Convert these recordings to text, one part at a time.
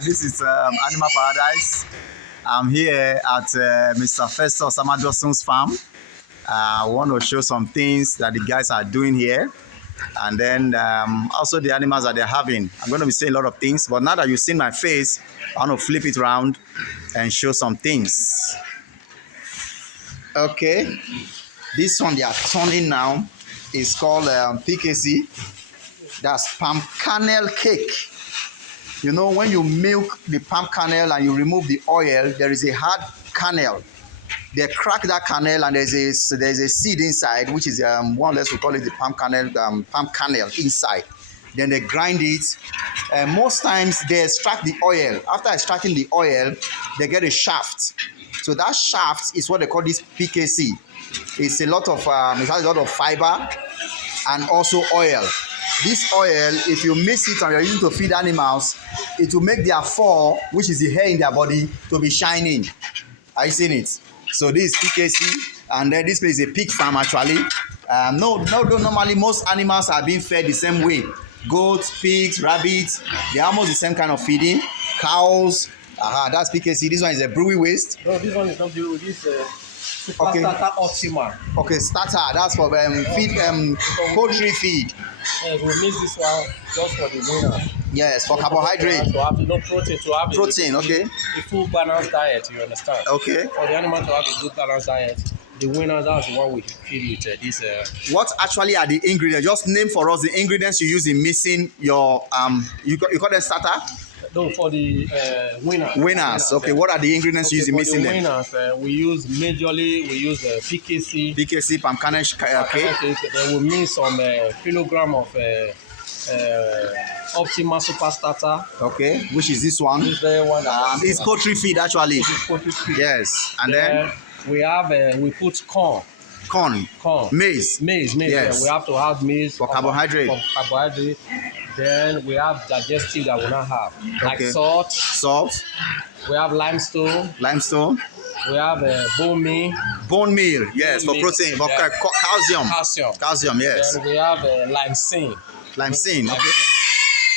This is Animal Paradise. I'm here at Mr. Festus Amadoson's farm. I want to show some things that the guys are doing here, and then also the animals that they're having. I'm going to be saying a lot of things, but now that you've seen my face, I want to flip it around and show some things. Okay, this one they are turning now is called PKC. That's palm kernel cake. You know, when you milk the palm kernel and you remove the oil, there is a hard kernel. They crack that kernel and there's a seed inside, which is more or less we call it the palm kernel inside. Then they grind it. Most times they extract the oil. After extracting the oil, they get a shaft. So that shaft is what they call this PKC. It's a lot of it has a lot of fiber and also oil. This oil, if you mix it and you're using to feed animals, it will make their fur, which is the hair in their body, to be shining. Are you seeing it? So this is PKC, and then this place is a pig farm actually. Normally most animals are being fed the same way. Goats, pigs, rabbits, they're almost the same kind of feeding. Cows, that's PKC. This one is a brewery waste. No, this one is not brewery. This Super Starter Optima. Okay, starter. That's for feed, poultry feed. Yes, we mix this one just for the winners. Yes, for carbohydrate. To have protein, to have protein, okay. A full balanced diet, you understand? Okay. For the animal to have a good balanced diet, the winners, that's the one we feed with this. What actually are the ingredients? Just name for us the ingredients you use in mixing your you call them starter? No, for the winners. Winners. Okay, what are the ingredients you use in mixing them? Winners, we use PKC. PKC, palm kernel cake. Then we mix some kilogram of Optima Super Starter. Okay, which is this one? This is one. It's poultry feed actually. This is poultry feed. Yes, and then we have we put corn. Maize. Yes. Yeah, we have to have maize for carbohydrate. Then we have digestive that we not have, like salt. We have limestone. We have bone meal. Bone meal, yes, for protein, for calcium, yes. Then we have lysine. Okay.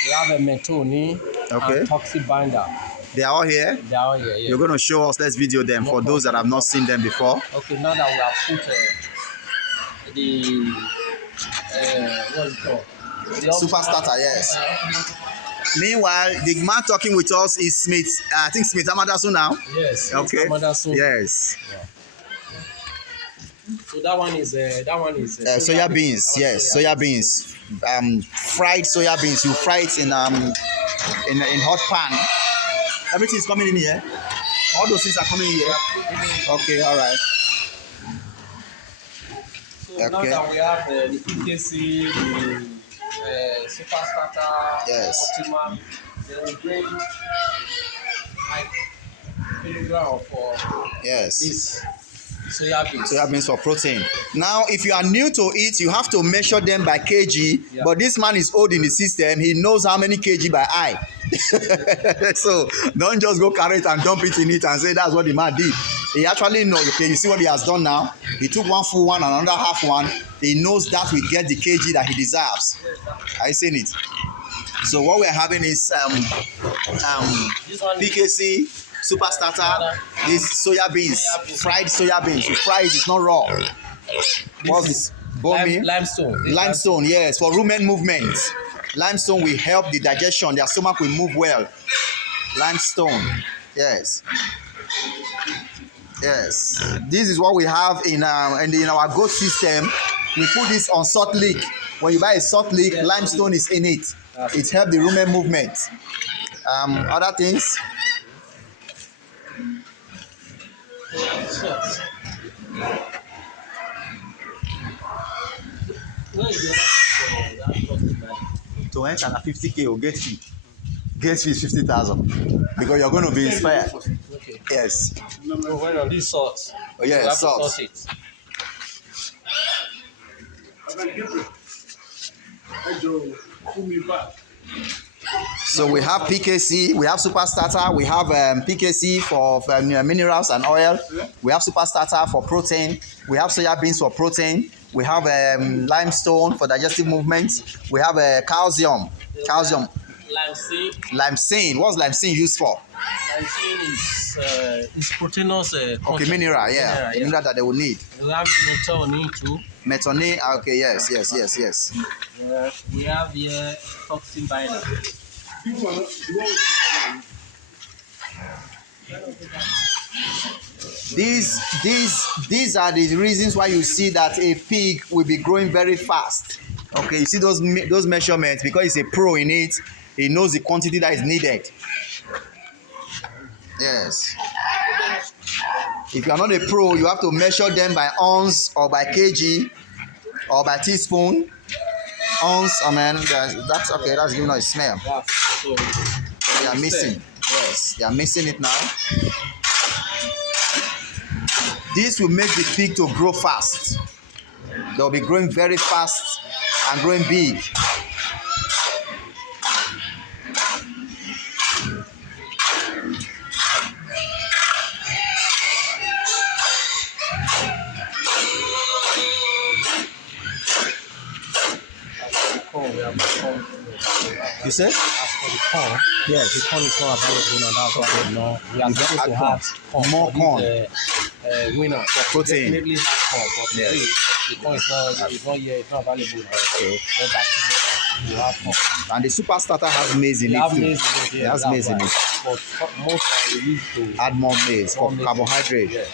We have a metoni. Okay. And toxic binder. They are all here? They are all here, yeah. You're going to show us, let's video them for those that have not seen them before. Okay, now that we have put what's it called? Super Starter, yes. Meanwhile, the man talking with us is Smith. I think Smith Amadasun now. Yes. Okay. Amadasun. Yes. Yeah. So that one is soya beans. Yes, soya beans. Fried soya beans. You fry it in hot pan. Everything is coming in here. All those things are coming in here. Okay. All right. So now that we have the PKC, the Super Starter, Optima, then we bring like kilogram for this soya beans. Soya beans for protein. Now, if you are new to it, you have to measure them by kg. Yeah. But this man is old in the system. He knows how many kg by eye. So don't just go carry it and dump it in it and say that's what the man did. He actually knows. Okay, you see what he has done now? He took one full one and another half one. He knows that we get the kg that he deserves. Are you seeing it? So what we're having is PKC Super Starter. This soya beans, fried soya beans. You fry it; it's not raw. What's this? Limestone. Yes, for rumen movement. Limestone will help the digestion. Their stomach will move well. Limestone. Yes. This is what we have in our goat system. We put this on salt lick. When you buy a salt lick, limestone is in it. It helps the rumen movement. Other things. To enter na 50K or get fee. Get fee is 50,000 because you're going to be inspired. Okay. Yes. No, when on this salt. Oh yeah, salt. So we have PKC, we have Super Starter, we have PKC for minerals and oil. We have Super Starter for protein. We have soya beans for protein. We have limestone for digestive movement. We have calcium. Lysine. Lysine. What's lysine used for? Lysine is proteinous. Okay, mineral. Yeah, mineral that they will need. We have methionine too. Methionine. Okay, yes. We have here toxin binder. These are the reasons why you see that a pig will be growing very fast. Okay, you see those measurements, because it's a pro in it. He knows the quantity that is needed. Yes. If you are not a pro, you have to measure them by ounce or by kg or by teaspoon. Ounce, I mean, that's okay. That's giving us a smell. They are missing. Yes, they are missing it now. This will make the pig to grow fast. They'll be growing very fast and growing big. You said? As for the corn, yes, the corn is not available now. That's why we are going to have more corn. Winner for protein. Definitely have corn, but yes, the corn is not here. It's not available. Okay. You have corn. And the super starter has maize in it too. It has maize in it. But most are used to add more maize for carbohydrate. Yeah.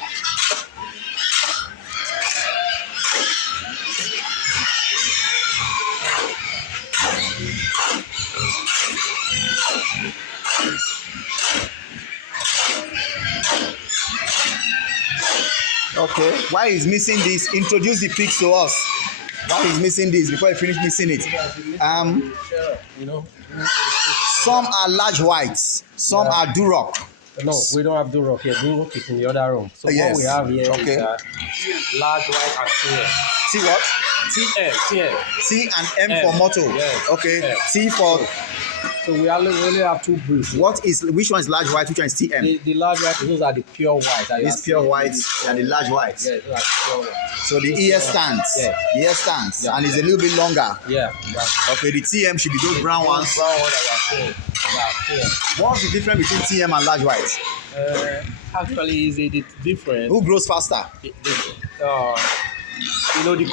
Okay, why is missing this? Introduce the pigs to us. Why is missing this before you finish missing it? Some are large whites, some are Duroc. No, we don't have Duroc here. Duroc is in the other room. So what we have here is large white and TM. T what? TM. T and M for motto. Yes. Okay. Yes. T for. So we only have two breeds. Which one is large white? Which one is TM? The large white, those are the pure white. These pure whites and the large whites. Yeah, those are the pure whites. So the ear stands. Yeah. The ear stands, and it's a little bit longer. Yeah. Okay, the TM should be those brown ones. Brown ones that you are seeing. What's the difference between TM and large whites? Actually, is it different? Who grows faster? The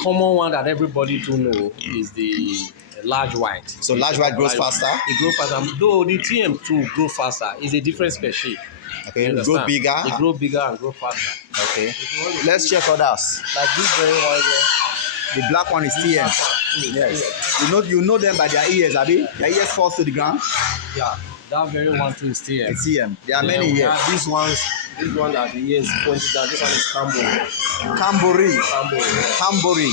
common one that everybody do know is the large white. So large white grows faster? It grows faster. Though the TM too grow faster. It's a different species. Okay, it grow bigger. They grow bigger and grow faster. Okay. Let's check others. Like this very one here. The black one is TM. Yes. You know them by their ears, Abi? Their ears fall to the ground? Yeah. That very one too is TM. It's TM. There are many here. This one that the ears pointed down. This one is Cambori. Cambori.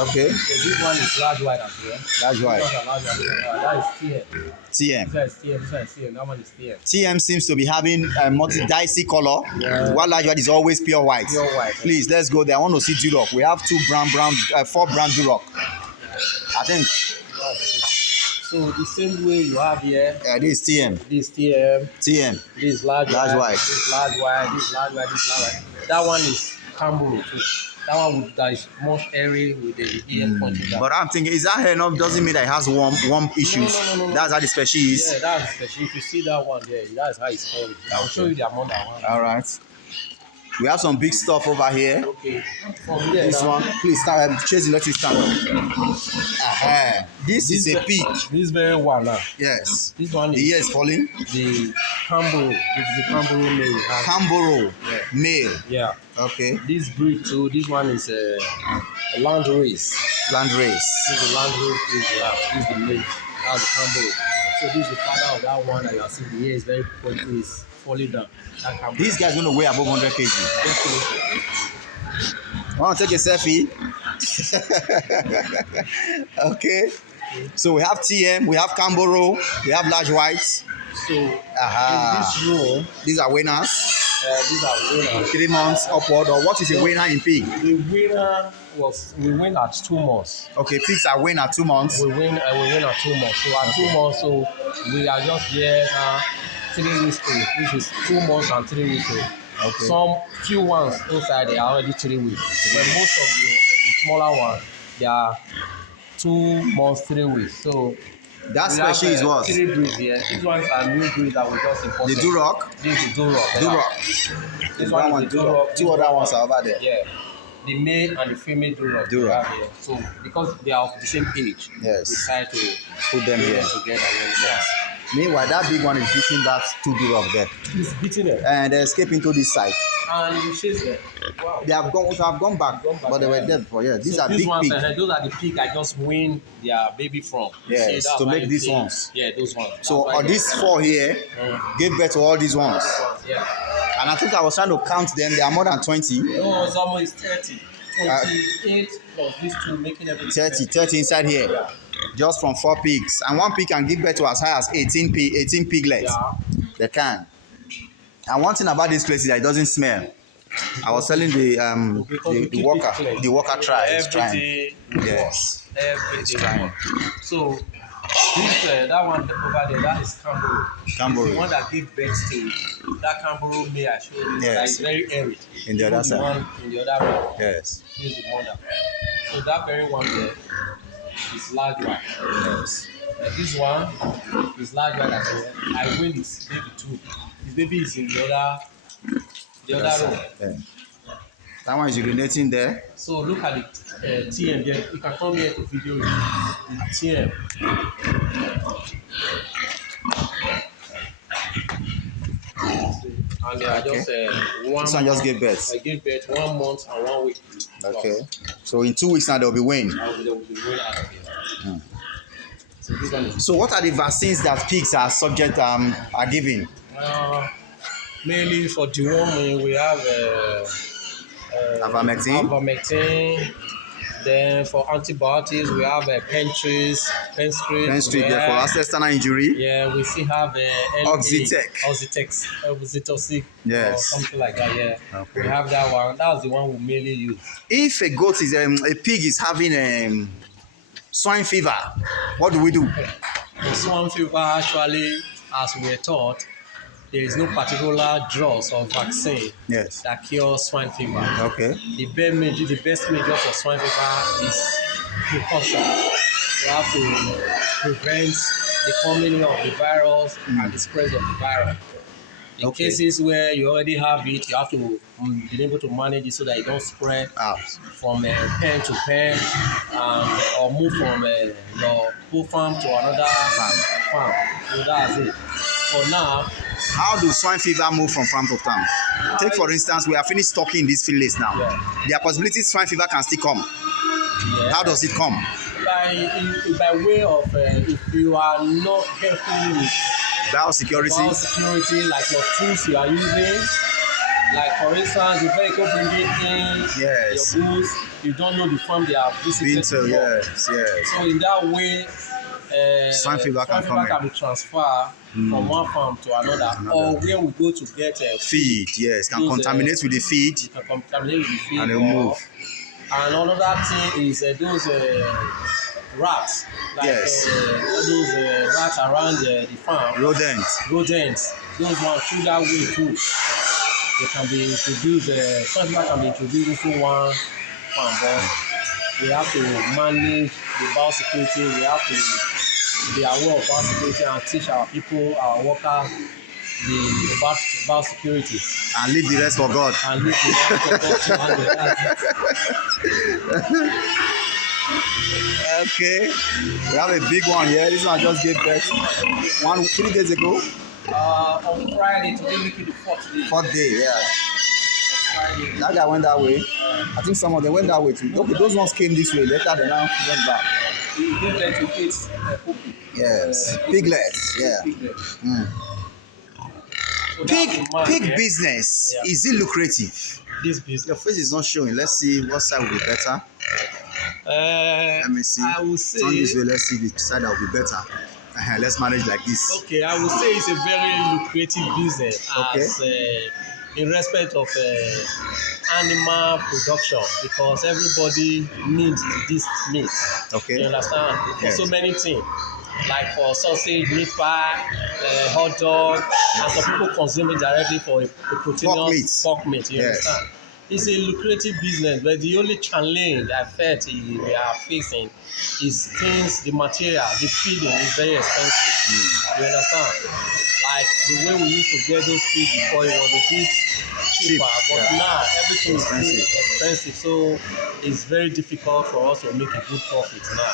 Okay. So this one is large white as well. Large white. That is TM. TM. This one is TM. That one is TM. TM seems to be having a multi-dicey color, while large white is always pure white. Pure white. Please, let's go there. I want to see Duroc. We have 4 brown Duroc. I think. So the same way you have here. This is TM. This TM. TM. This is large white. This is large white. This is large white. This is large white. That one is Camboro too. That one that is most airy with the ear pointing down. But I'm thinking, is that hair enough? Doesn't mean that it has warm issues. No. That's how the species is. Yeah, that's the species. If you see that one there, that's how it's called. I'll show you the amount that one. All right. We have some big stuff over here. Okay. From there, this one, please stand. Chase the lettuce stand up. This is a pig. This very one now. Yes. This one. The ear is falling. The Camboro. This is the Camboro male. Camboro male. Yeah. Okay. This breed too. This one is a land race. Land race. This is the land race breed. Yeah. This is the male. That's the Camboro. So this is the father of that one that you are seeing. The ear is very pointy. Is falling down. This guy's going to weigh above 100 kg. Definitely. I want to take a selfie. Okay. So we have TM, we have Camboro, we have large whites. So in this room, these are winners. These are winners. 3 months upward, or what is a winner in pig? The winner we win at 2 months. Okay, pigs are win at 2 months. We win at 2 months. So at 2 months, so we are just here now. 3 weeks old. This is 2 months and 3 weeks old. Okay. Some few ones inside they are already 3 weeks. But most of the smaller ones they are 2 months, 3 weeks. So That species is what? 3 breeds here. These ones are new breeds that we just imported. The Duroc? This is Duroc. Duroc. This one is the Duroc. 2 other ones are over there. Yeah. The male and the female Duroc. So because they are of the same age, we decide to put them here together. Yes. Meanwhile, that big one is beating that 2 Duroc there. He's beating them. And they escape into this side. And he chased them. Wow. They have gone back, but they were dead before. Yeah, these are big ones, pigs. Those are the pigs I just win their baby from. Yes, to make these ones. Yeah, those ones. So on these 4 here, gave birth to all these ones. Yeah. And I think I was trying to count them. They are more than 20. No, it's almost 30. 28 plus these 2 making everything 30 inside here. Yeah. Just from 4 pigs. And 1 pig can give birth to as high as 18 piglets. Yeah. They can. And one thing about this place is that it doesn't smell. I was telling the worker tries. Yes. Everything. So this that one over there, that is Cambourou. The one that gives birth to that Cambourou male I showed you. That is very airy. In the other side. One in the other one. Yes. This is the mother. So that very one there is large one. Yes. This one is large one as well. I win his baby too. His baby is in the other room. Yeah. That one is urinating there. So look at the TM there. You can come here to video the TM. And they are just one. This one just gave birth. I gave birth 1 month and 1 week. Okay. So in 2 weeks now they'll be weighing. They will be weighing out of here. So this one is. So what are the vaccines that pigs are given? Mainly for deworming, we have ivermectin. Then for antibiotics, we have Penstrid. For external injury. Yeah, we still have Oxitec. Oxytocin. Yes. Or something like that. Yeah. Okay. We have that one. That's the one we mainly use. If a pig is having swine fever, what do we do? The swine fever, actually, as we were taught, there is no particular drugs or vaccine that cures swine fever. Okay. The best measure for swine fever is precaution. You have to prevent the coming of the virus and the spread of the virus. In cases where you already have it, you have to be able to manage it so that it don't spread from pen to pen or move from your poor farm to another farm. So that's it. For now, how do swine fever move from farm to farm? Take for instance, we are finished stocking this village now. There are possibilities swine fever can still come. How does it come? By way of if you are not careful with biosecurity, like your tools you are using, like for instance, the vehicle bringing in your goods, you don't know the farm they are visiting. So in that way, swine fever can be transferred from one farm to another. Or where we go to get feed. Can contaminate with the feed. You can contaminate with the feed. And they move. And another thing is those rats, like those rats around the farm. Rodents. Those ones through that way too. They can be introduced. Some can be introduced into one farm, but we have to manage the biosecurity. We have to be aware of biosecurity and teach our people, our workers, the biosecurity. And leave the rest for God. Okay, we have a big one here. This one just gave birth 3 days ago. On Friday, today making the 4th day. 4th day, That guy went that way. I think some of them went that way too. Okay, those ones came this way. Later they now went back. He gave birth to 8 puppy. Yes, piglets. So pig business, is it lucrative? This business. Your face is not showing. Let's see what side will be better. Let me see. I will say. Turn this way. Let's see the side that will be better. Let's manage like this. Okay, I will say it's a very lucrative business. As, in respect of animal production, because everybody needs this meat. Okay. You understand? For so many things. Like for sausage, meat pie, hot dog, and some people consume it directly for a proteinous pork meat. You understand? it's a lucrative business, but the only challenge I felt we are facing is things, the material, the feeding is very expensive. You understand? Like the way we used to get those feed before, it was a bit cheaper, but now everything is too expensive, so it's very difficult for us to make a good profit now.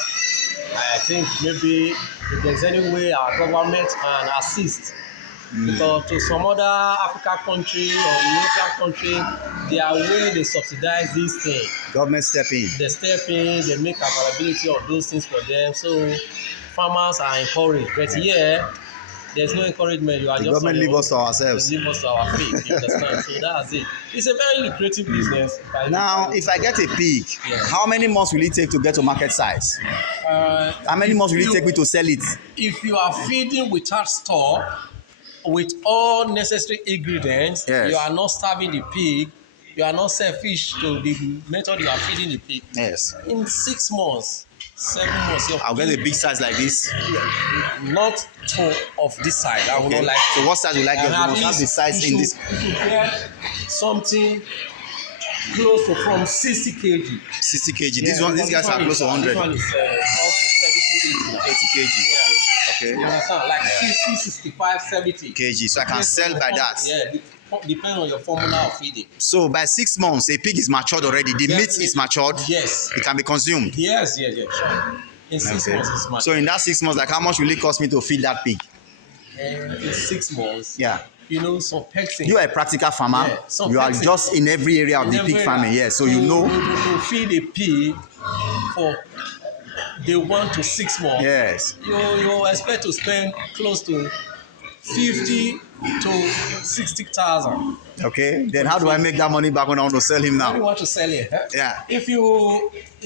I think maybe if there's any way our government can assist, because to some other African country or European country, their way they subsidize these things. Government step in. They step in, they make availability of those things for them, so farmers are encouraged. But here, there's no encouragement. You are The just government leave us to ourselves. leave us to our fate. You understand? So that's it. It's a very lucrative business. Now, if I get a pig, Yeah. how many months will it take to get to market size? How many months will it take me to sell it? If you are feeding without store, with all necessary ingredients, Yes. you are not starving the pig, you are not selfish to the method you are feeding the pig. Yes. In 6 months, 7 months, your I'll get a big size like this. not to of this side. I would Okay. not like to. So what size will I get? And You at must have least the size you in should- this you should get something close to from 60 kg. 60 kg. Yeah, These guys are close to 100. This one is up to 70 kg. 80 kg. You Okay. understand? Like 50, 65, 70 Kg. So I can sell by that. Yeah, depending on your formula of feeding. So by 6 months, a pig is matured already. The meat is matured. Yes. It can be consumed. Yes, sure. In 6 Okay. months, it's much. So in that 6 months, like how much will it cost me to feed that pig? In 6 months, Yeah. you know, some pexing. You are a practical farmer. Yeah, some You are person- just in every area of the pig farming. Yes. So you know. To feed a pig for the 1 to 6 months, Yes. you expect to spend close to 50 to 60,000. Okay. Then how do I make that money back when I want to sell him How do you now? want to sell it? Yeah. If you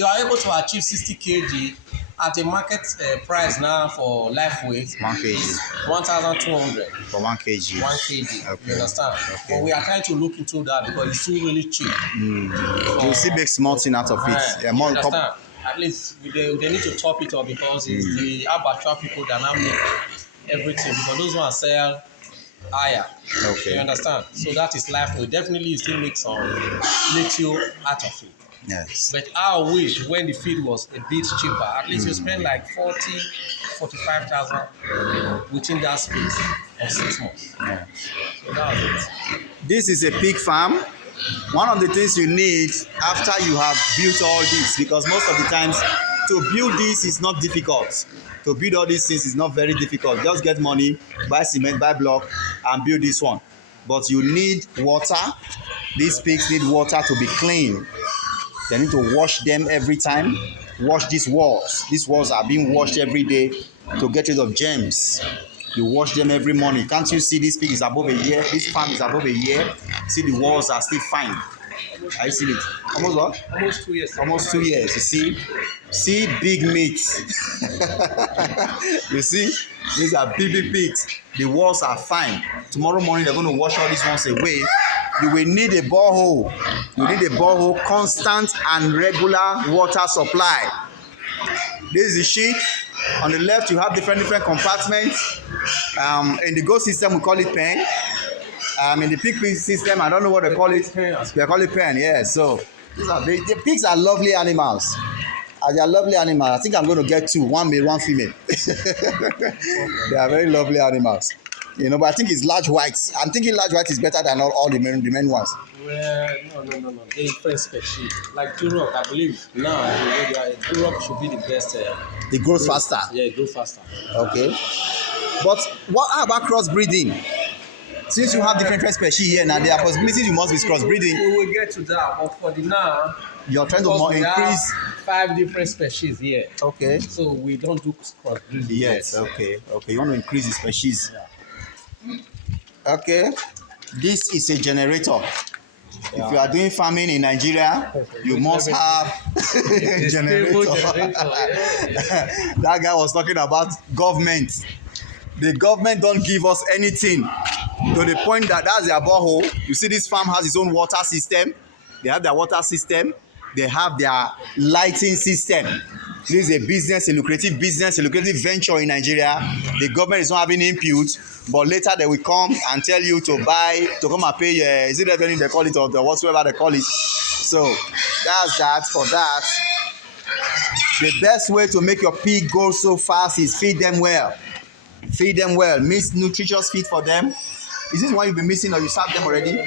are able to achieve 60 kg at a market price now for live weight, 1 kg. is 1,200 For 1 kg. 1 kg. Okay. You understand? Okay. But we are trying to look into that because it's still really cheap. You still make small thing out of it. Yeah, you more understand? At least they need to top it up because it's the abattoir people that now make everything, because those ones sell higher. Okay. You understand? So that is life. We definitely still make some little out of it. Yes. But I wish when the feed was a bit cheaper, at least you spend like 45,000 within that space of 6 months. Yeah. So that was it. This is a pig farm. One of the things you need after you have built all this, because most of the times to build this is not difficult. To build all these things is not very difficult. Just get money, buy cement, buy block, and build this one. But you need water. These pigs need water to be clean. They need to wash them every time. Wash these walls. These walls are being washed every day to get rid of germs. You wash them every morning. Can't you see this pig is above a year? This farm is above a year. See, the walls are still fine. Are you seeing it? Almost what? Almost 2 years. Almost 2 years. You see? See big meat. You see? These are big pigs. The walls are fine. Tomorrow morning they're going to wash all these ones away. You will need a borehole. You need a borehole, constant and regular water supply. This is the sheet. On the left, you have different compartments. In the goat system, we call it pen. In the pig system, I don't know what they call it. They call it pen, yeah. So the pigs are lovely animals. They are lovely animals. I think I'm going to get 2, 1 male, 1 female. They are very lovely animals. You know, but I think it's large whites. I'm thinking large white is better than all the main ones. Well, no. They different species. Like Duroc, I believe now Duroc should be the best. It grows faster. Yeah, it grows faster. Okay. But how about crossbreeding? Since you have different species here now, there are possibilities you must be crossbreeding. We will get to that, but for the now, You're trying to because we increase. have 5 different species here, Okay. so we don't do crossbreeding. Yes. yet. Okay. You want to increase the species. Okay. This is a generator. If you are doing farming in Nigeria, you must have a generator. That guy was talking about government. The government don't give us anything to the point that that's their borehole. You see, this farm has its own water system. They have their water system. They have their lighting system. This is a business, a lucrative venture in Nigeria. The government is not having input, but later they will come and tell you to come and pay. Is it revenue they call it, or the whatsoever they call it? So that's that for that. The best way to make your pig grow so fast is feed them well. Feed them well. Mix nutritious feed for them. Is this one you've been missing, or you served them already? No,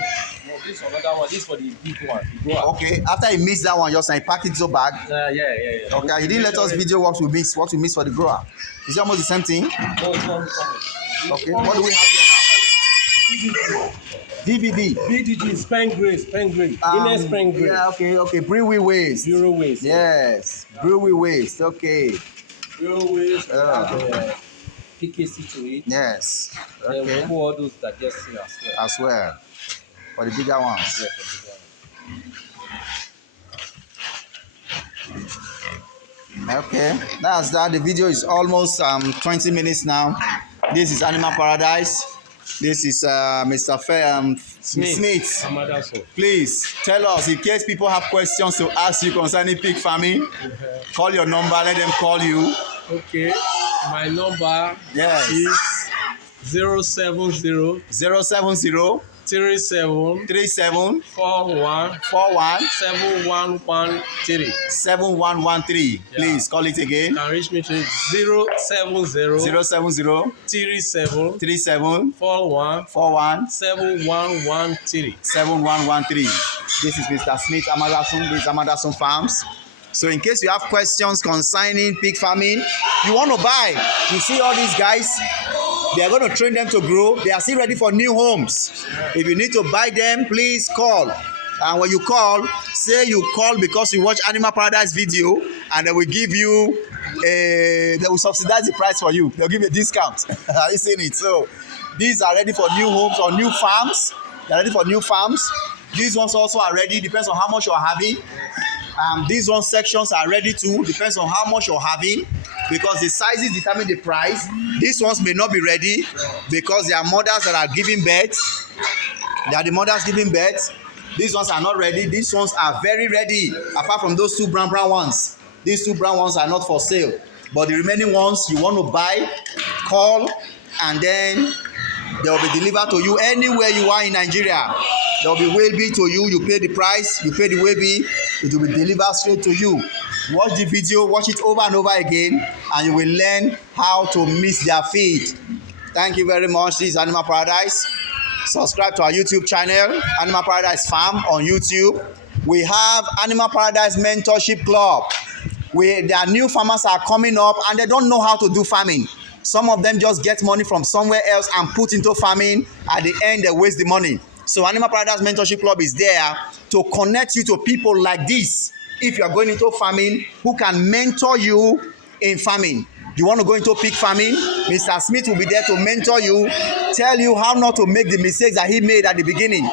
this is another one. This is for the big one. Okay. After you mix that one, just like pack it so bag. Yeah. Okay. You didn't let us video what we mix for the grower. Is it almost the same thing? No, it's not. Okay. What do we have here now? DVD. BDG, Spring Grace. Guinness Spring Grace. Yeah. Okay. Brewery waste. Bureau waste. Yes. Brewery waste. Okay. Bureau waste. PKC to it. Yes. Then we Okay. put all those digesting as well. For the bigger ones. Yeah, for the bigger one. Okay, that's that. The video is almost 20 minutes now. This is Animal Paradise. This is Mr. Smith. Amadaso. Please tell us, in case people have questions to ask you concerning pig farming, call your number, let them call you. Okay, my number Yes. is 070 070 37 37 41 41 7113. 7113. Please call it again. You can reach me to 070 070 37 37 41 41 7113. 7113. This is Mr. Smith Amadasun. This is Amadasun Farms. So in case you have questions concerning pig farming, you want to buy, you see all these guys, they are going to train them to grow. They are still ready for new homes. If you need to buy them, please call. And when you call, say you call because you watch Animal Paradise video, and they will give you they will subsidize the price for you. They'll give you a discount. Are you seeing it? So these are ready for new homes or new farms. They're ready for new farms. These ones also are ready, depends on how much you're having. These one sections are ready too, depends on how much you're having, because the sizes determine the price. These ones may not be ready because they are mothers that are giving birth. They are the mothers giving birth. These ones are not ready. These ones are very ready, apart from those two brown ones. These two brown ones are not for sale, but the remaining ones you want to buy, call, and then they will be delivered to you anywhere you are in Nigeria. There will be waybill to you. You pay the price, you pay the waybill, it will be delivered straight to you. Watch the video, watch it over and over again, and you will learn how to mix their feed. Thank you very much. This is Animal Paradise. Subscribe to our YouTube channel, Animal Paradise Farm on YouTube. We have Animal Paradise Mentorship Club. Their new farmers are coming up and they don't know how to do farming. Some of them just get money from somewhere else and put into farming. At the end, they waste the money. So Animal Paradise Mentorship Club is there to connect you to people like this. If you are going into farming, who can mentor you in farming. You want to go into pig farming, Mr. Smith will be there to mentor you, tell you how not to make the mistakes that he made at the beginning.